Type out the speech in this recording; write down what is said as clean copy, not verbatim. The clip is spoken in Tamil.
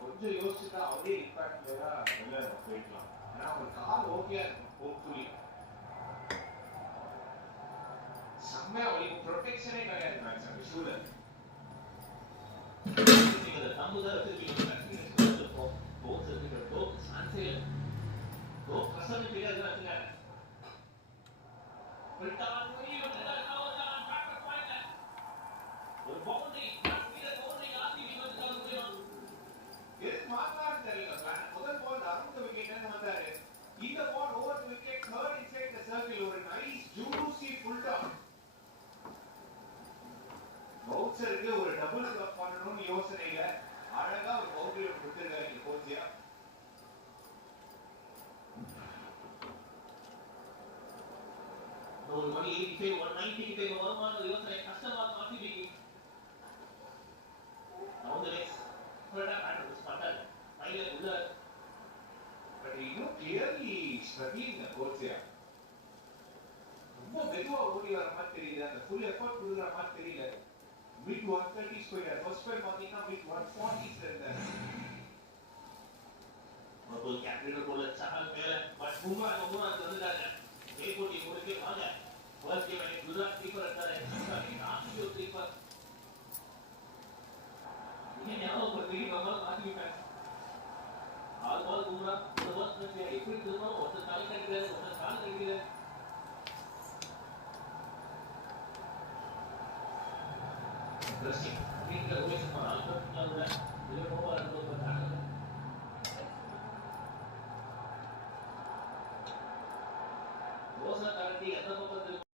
கொஞ்சம் யோசிச்சுட்டா அவரே இம்பாக்ட் வெளில போயிடலாம். ஏன்னா ஒரு கால் ஓகேயா இருக்கும் ஹோப்ஃபுல்லி. செம்மையா வலி, ப்ரொடெக்ஷனே கிடையாது மேக்ஸ் அந்த ஷூல. நீங்க தம்புதா வச்சிருக்கீங்க எக்ஸ்பீரியன்ஸ் இருக்கும். போக்ஸ் இருக்கு, போக்ஸ் சான்ஸே இல்லை. போக்ஸ் கஷ்டமே தெரியாது வச்சுங்க. ஒரு பவுண்டரி எதுக்கு மாத்தான்னு தெரியல. முதல் பால் அறுந்த விக்கெட் வந்தாரு. இந்த ball over wicket third inside the circle. ஒரு நைஸ் ஜூசி ஃபுல் டாஸ். பவுன்சருக்கு ஒரு டபுள் கிளப் பண்ணணும்னு யோசனையில அழகா ஒரு பவுண்டரி கொடுத்திருக்காரு கோச்சியா. ஒரு மணி 85 190 கிட்ட வருமான யோசனை கஷ்டமா மாத்திட்டீங்க. நவுதேஸ் ஃபுல்லா பேட் பண்ணாரு. ஃபைனல் உள்ள பட் யூ கிளியர்லி ஸ்ட்ரகிளிங் கோச்சியா. ரொம்ப மெதுவா ஓடி வர மாதிரி தெரியல. அந்த ஃபுல் எஃபோர்ட் கொடுக்குற மாதிரி தெரியல. மிட் 130 போயிட்டார். ஃபர்ஸ்ட் டைம் பாத்தீங்கன்னா மிட் 140 இருந்தார். ஒரு கேப்டன் போல சஹல் மேல பட் பும்ரா வந்துட்டாங்க. ஏகோட்டி முடிக்க வாங்க. ஃபர்ஸ்ட் கேம் குஜராத் கீப்பர் இருந்தாரு. நாக்கு கீப்பர். நீங்க ஞாபகம் பண்றீங்க நம்ம மாத்திட்டாங்க. ஆல் பால் பும்ரா ஒரு பால் எப்படி திரும்ப ஒரு கால் கடிக்கிறாரு, ஒரு கால் கடிக்கிறாரு. Interesting.